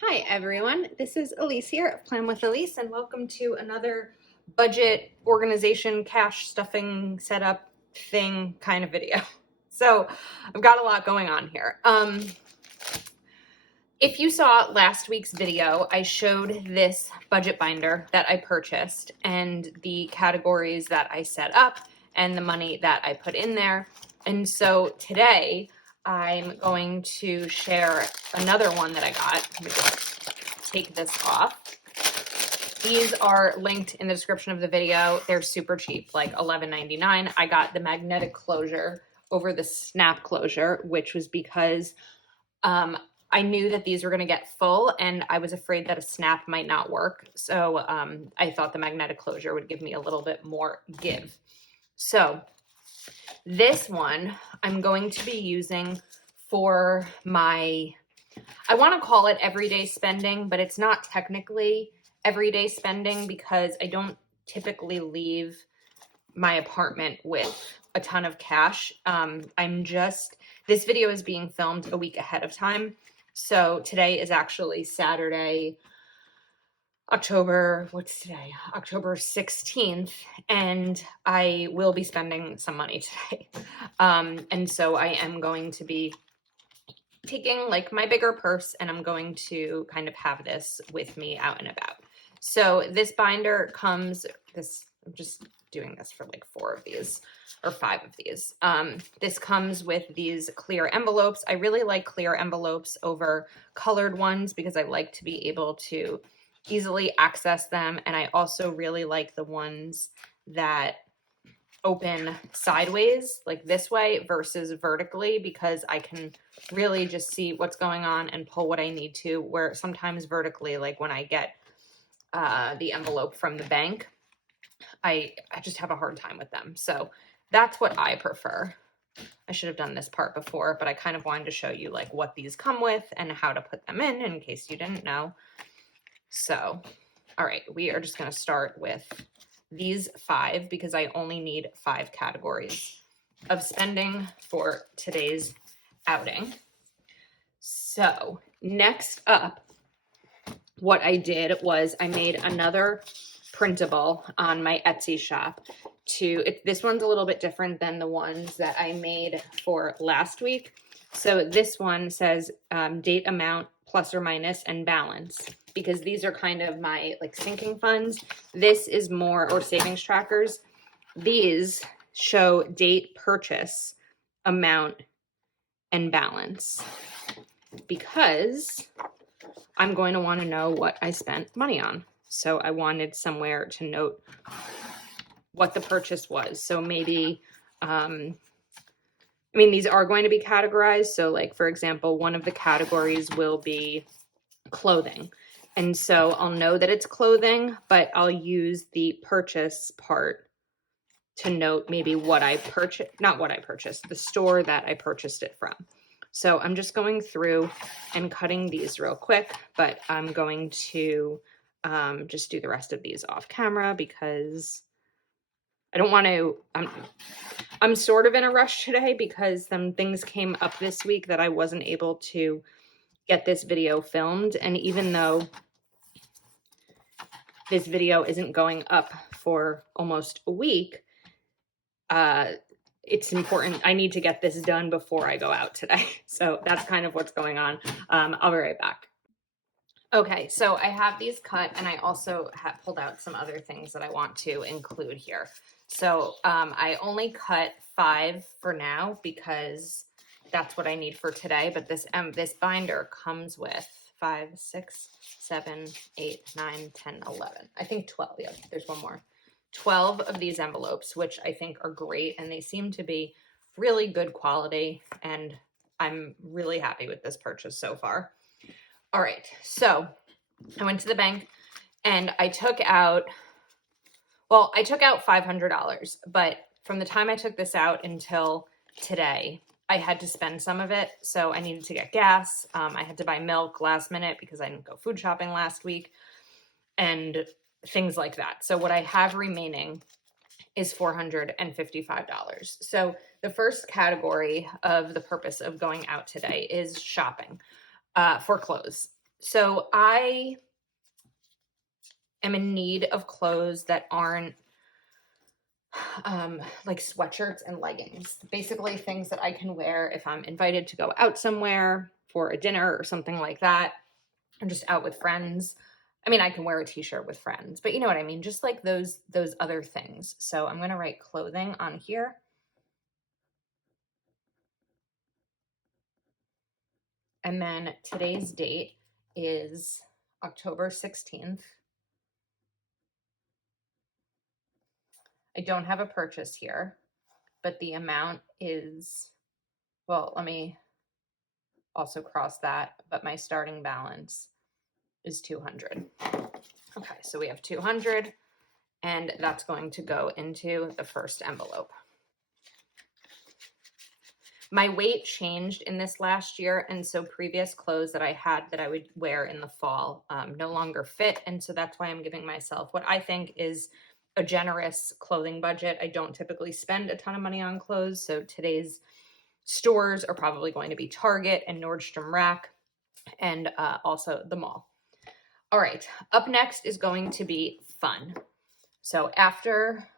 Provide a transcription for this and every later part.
Hi everyone, this is Elise here of Plan with Elise, and welcome to another budget organization, cash stuffing setup thing kind of video. So I've got a lot going on here. If you saw last week's video, I showed this budget binder that I purchased and the categories that I set up and the money that I put in there. And so today I'm going to share another one that I got. Let me just take this off. These are linked in the description of the video. They're super cheap, like $11.99. I got the magnetic closure over the snap closure, which was because I knew that these were going to get full and I was afraid that a snap might not work. So I thought the magnetic closure would give me a little bit more give. So this one I'm going to be using for my, I want to call it everyday spending, but it's not technically everyday spending because I don't typically leave my apartment with a ton of cash. This video is being filmed a week ahead of time. So today is actually Saturday, October 16th, and I will be spending some money today. And so I am going to be taking like my bigger purse and I'm going to kind of have this with me out and about. So this binder comes, I'm just doing this for like 4 of these or 5 of these. This comes with these clear envelopes. I really like clear envelopes over colored ones because I like to be able to easily access them. And I also really like the ones that open sideways like this way versus vertically because I can really just see what's going on and pull what I need to, where sometimes vertically, like when I get the envelope from the bank, I just have a hard time with them. So that's what I prefer. I should have done this part before, but I kind of wanted to show you like what these come with and how to put them in case you didn't know. So, all right, we are just going to start with these 5 because I only need 5 categories of spending for today's outing. So next up, what I did was I made another printable on my Etsy shop. This one's a little bit different than the ones that I made for last week. So this one says date, amount, plus or minus, and balance, because these are kind of my like sinking funds. This is more, or savings trackers. These show date, purchase, amount, and balance, because I'm going to want to know what I spent money on. So I wanted somewhere to note what the purchase was. So maybe, these are going to be categorized. So like, for example, one of the categories will be clothing. And so I'll know that it's clothing, but I'll use the purchase part to note maybe what I purchased, not what I purchased, the store that I purchased it from. So I'm just going through and cutting these real quick, but I'm going to just do the rest of these off camera because I don't want to, I'm sort of in a rush today because some things came up this week that I wasn't able to get this video filmed. And even though this video isn't going up for almost a week, it's important. I need to get this done before I go out today. So that's kind of what's going on. I'll be right back. Okay, so I have these cut and I also have pulled out some other things that I want to include here. So I only cut 5 for now because that's what I need for today. But this binder comes with 5, 6, 7, 8, 9, 10, 11. I think 12. Yeah, there's one more. 12 of these envelopes, which I think are great, and they seem to be really good quality, and I'm really happy with this purchase so far. All right, so I went to the bank and I took out $500, but from the time I took this out until today, I had to spend some of it. So I needed to get gas. I had to buy milk last minute because I didn't go food shopping last week and things like that. So what I have remaining is $455. So the first category of the purpose of going out today is shopping for clothes. So I am in need of clothes that aren't like sweatshirts and leggings. Basically things that I can wear if I'm invited to go out somewhere for a dinner or something like that. I'm just out with friends. I mean, I can wear a t-shirt with friends, but you know what I mean? Just like those other things. So I'm going to write clothing on here. And then today's date is October 16th. I don't have a purchase here, but the amount is, well, let me also cross that, but my starting balance is 200. Okay, so we have 200, and that's going to go into the first envelope. My weight changed in this last year, and so previous clothes that I had that I would wear in the fall no longer fit, and so that's why I'm giving myself what I think is a generous clothing budget. I don't typically spend a ton of money on clothes, so today's stores are probably going to be Target and Nordstrom Rack, and also the mall. All right, up next is going to be fun. So after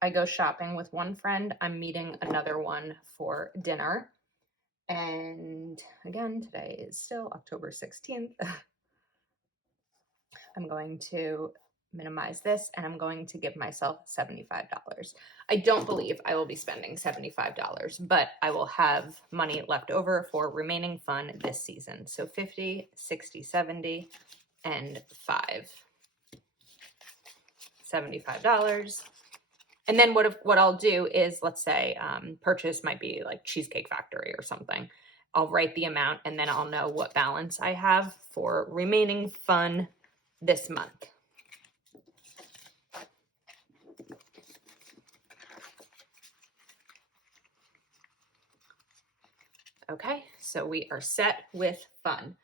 I go shopping with one friend, I'm meeting another one for dinner. And again, today is still October 16th. I'm going to minimize this and I'm going to give myself $75. I don't believe I will be spending $75, but I will have money left over for remaining fun this season. So 50, 60, 70, and 5. $75. And then what I'll do is, let's say purchase might be like Cheesecake Factory or something. I'll write the amount and then I'll know what balance I have for remaining fun this month. Okay, so we are set with fun.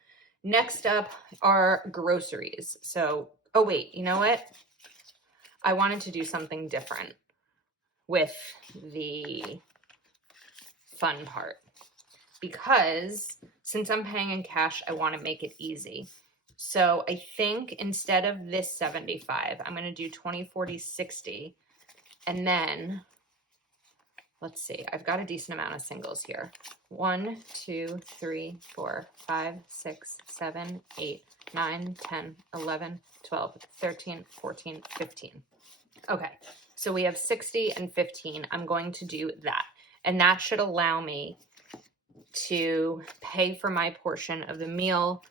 Next up are groceries. So, oh wait, you know what? I wanted to do something different with the fun part, because since I'm paying in cash, I want to make it easy. So I think instead of this 75, I'm going to do 20, 40, 60. And then let's see, I've got a decent amount of singles here. 1, 2, 3, 4, 5, 6, 7, 8, 9, 10, 11, 12, 13, 14, 15. Okay, so we have 60 and 15. I'm going to do that. And that should allow me to pay for my portion of the meal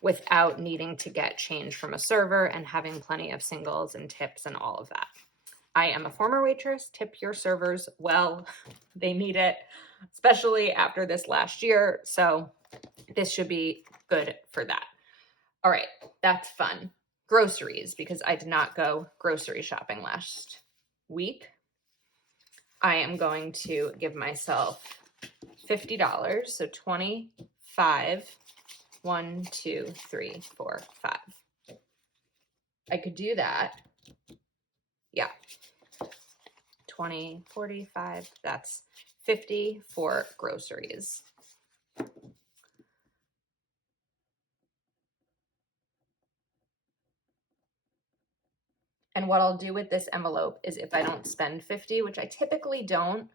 without needing to get change from a server and having plenty of singles and tips and all of that. I am a former waitress. Tip your servers well. They need it, especially after this last year. So this should be good for that. All right, that's fun. Groceries, because I did not go grocery shopping last week. I am going to give myself $50. So 25, 1, 2, 3, 4, 5. I could do that. Yeah. 20, 45, that's 50 for groceries. And what I'll do with this envelope is if I don't spend 50, which I typically don't,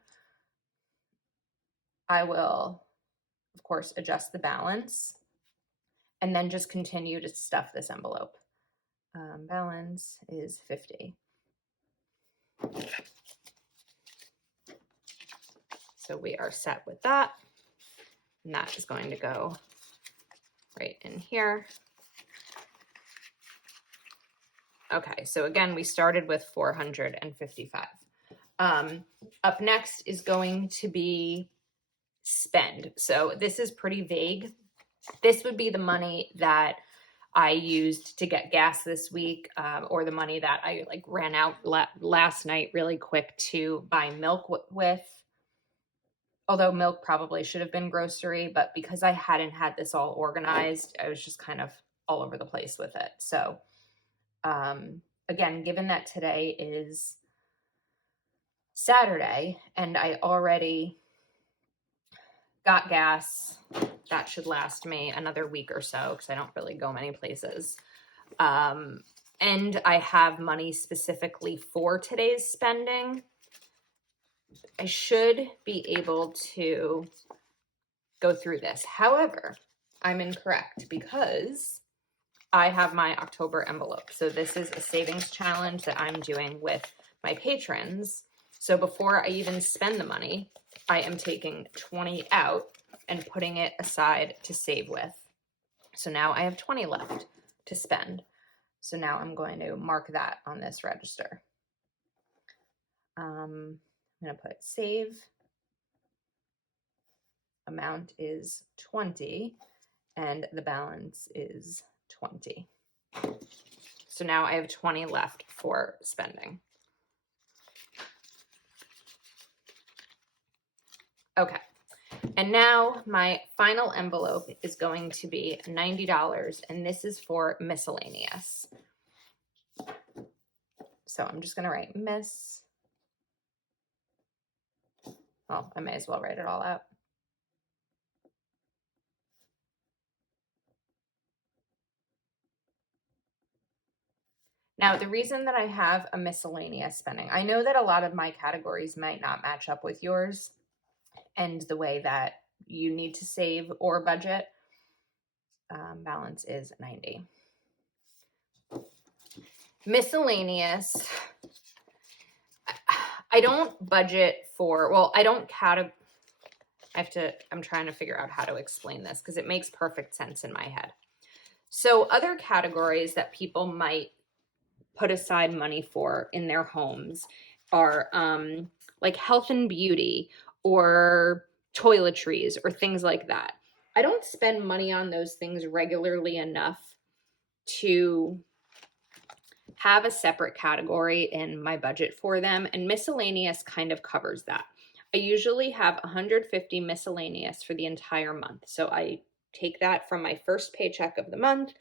I will, of course, adjust the balance and then just continue to stuff this envelope. Balance is 50. So we are set with that. And that is going to go right in here. Okay, so again, we started with 455. Up next is going to be spend. So this is pretty vague. This would be the money that I used to get gas this week, or the money that I like ran out last night really quick to buy milk with. Although milk probably should have been grocery, but because I hadn't had this all organized, I was just kind of all over the place with it. So again, given that today is Saturday and I already got gas. That should last me another week or so because I don't really go many places. And I have money specifically for today's spending. I should be able to go through this. However, I'm incorrect because I have my October envelope. So this is a savings challenge that I'm doing with my patrons. So before I even spend the money, I am taking 20 out and putting it aside to save with. So now I have 20 left to spend. So now I'm going to mark that on this register. I'm going to put save. Amount is 20 and the balance is 20. So now I have 20 left for spending. Okay. And now my final envelope is going to be $90, and this is for miscellaneous. So I'm just going to write miss. Well, I may as well write it all out. Now, the reason that I have a miscellaneous spending, I know that a lot of my categories might not match up with yours and the way that you need to save or budget. Balance is 90. Miscellaneous, I don't budget for, well, I don't I'm trying to figure out how to explain this because it makes perfect sense in my head. So other categories that people might put aside money for in their homes are like health and beauty or toiletries or things like that. I don't spend money on those things regularly enough to have a separate category in my budget for them, and miscellaneous kind of covers that. I usually have 150 miscellaneous for the entire month. So I take that from my first paycheck of the month,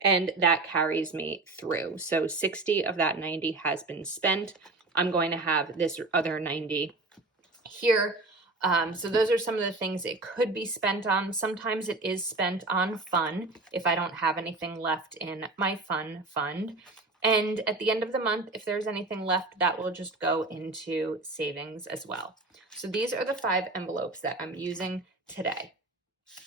and that carries me through. So 60 of that 90 has been spent. I'm going to have this other 90 here. So those are some of the things it could be spent on. Sometimes it is spent on fun if I don't have anything left in my fun fund. And at the end of the month, if there's anything left, that will just go into savings as well. So these are the 5 envelopes that I'm using today.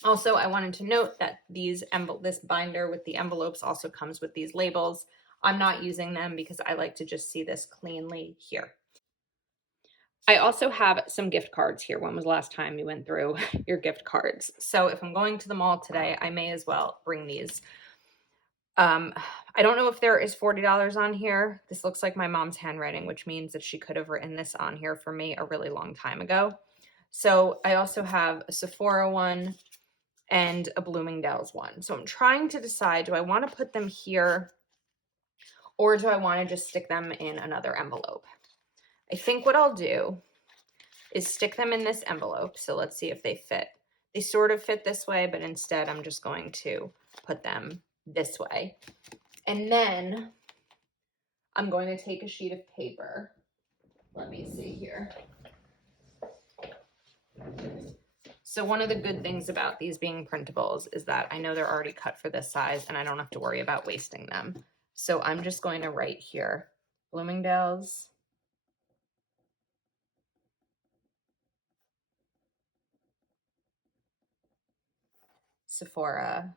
Also, I wanted to note that this binder with the envelopes also comes with these labels. I'm not using them because I like to just see this cleanly here. I also have some gift cards here. When was the last time you went through your gift cards? So if I'm going to the mall today, I may as well bring these. I don't know if there is $40 on here. This looks like my mom's handwriting, which means that she could have written this on here for me a really long time ago. So I also have a Sephora one and a Bloomingdale's one. So I'm trying to decide, do I want to put them here or do I want to just stick them in another envelope? I think what I'll do is stick them in this envelope. So let's see if they fit. They sort of fit this way, but instead I'm just going to put them this way. And then I'm going to take a sheet of paper. Let me see here. So one of the good things about these being printables is that I know they're already cut for this size and I don't have to worry about wasting them. So I'm just going to write here, Bloomingdale's, Sephora,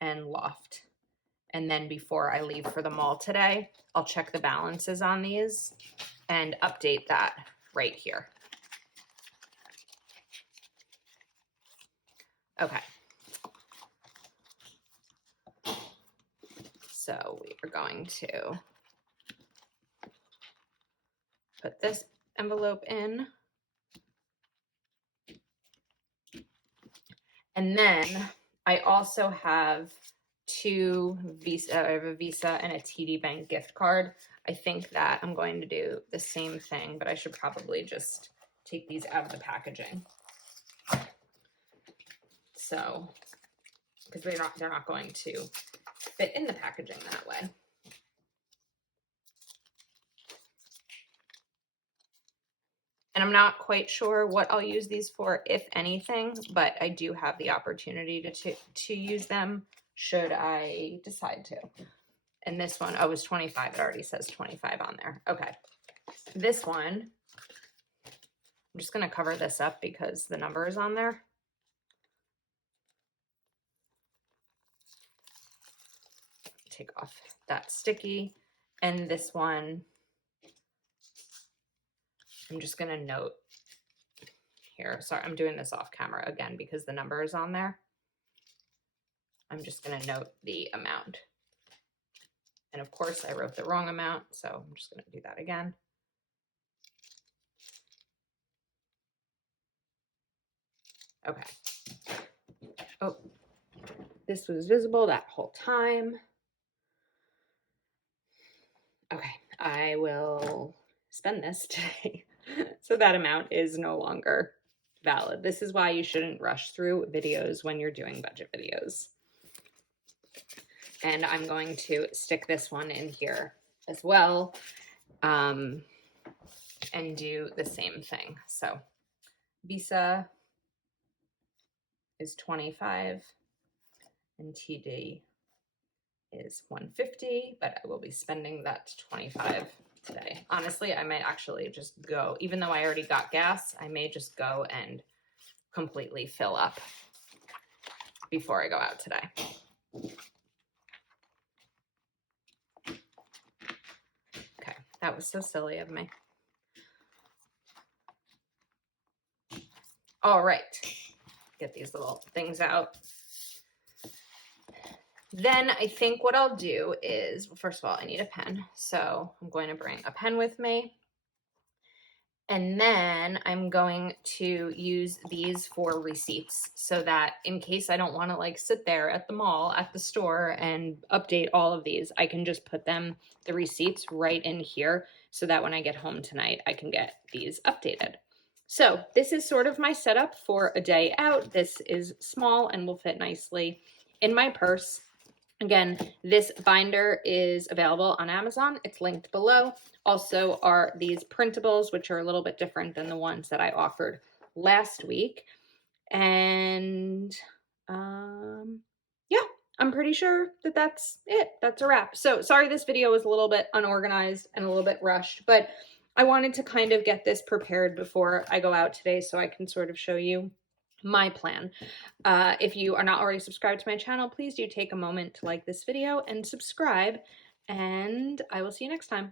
and Loft. And then before I leave for the mall today, I'll check the balances on these and update that right here. Okay. So we are going to put this envelope in. And then I also have I have a Visa and a TD Bank gift card. I think that I'm going to do the same thing, but I should probably just take these out of the packaging. So, because they're not going to fit in the packaging that way. And I'm not quite sure what I'll use these for, if anything, but I do have the opportunity to use them should I decide to. And this one, oh, it's 25. It already says 25 on there. Okay. This one, I'm just going to cover this up because the number is on there. Take off that sticky. And this one, I'm just going to note here. Sorry, I'm doing this off camera again because the number is on there. I'm just going to note the amount. And of course, I wrote the wrong amount, so I'm just going to do that again. Okay. Oh, this was visible that whole time. Okay, I will spend this today. So that amount is no longer valid. This is why you shouldn't rush through videos when you're doing budget videos. And I'm going to stick this one in here as well, and do the same thing. So Visa is 25 and TD is 150, but I will be spending that 25 today. Honestly, I might actually just go, even though I already got gas, I may just go and completely fill up before I go out today. Okay, that was so silly of me. All right, get these little things out. Then I think what I'll do is, well, first of all, I need a pen. So I'm going to bring a pen with me. And then I'm going to use these for receipts so that in case I don't want to like sit there at the mall, at the store and update all of these, I can just put them, the receipts right in here so that when I get home tonight, I can get these updated. So this is sort of my setup for a day out. This is small and will fit nicely in my purse. Again, this binder is available on Amazon. It's linked below. Also are these printables, which are a little bit different than the ones that I offered last week. And yeah, I'm pretty sure that that's it. That's a wrap. So sorry this video was a little bit unorganized and a little bit rushed, but I wanted to kind of get this prepared before I go out today so I can sort of show you my plan. If you are not already subscribed to my channel, please do take a moment to like this video and subscribe, and I will see you next time.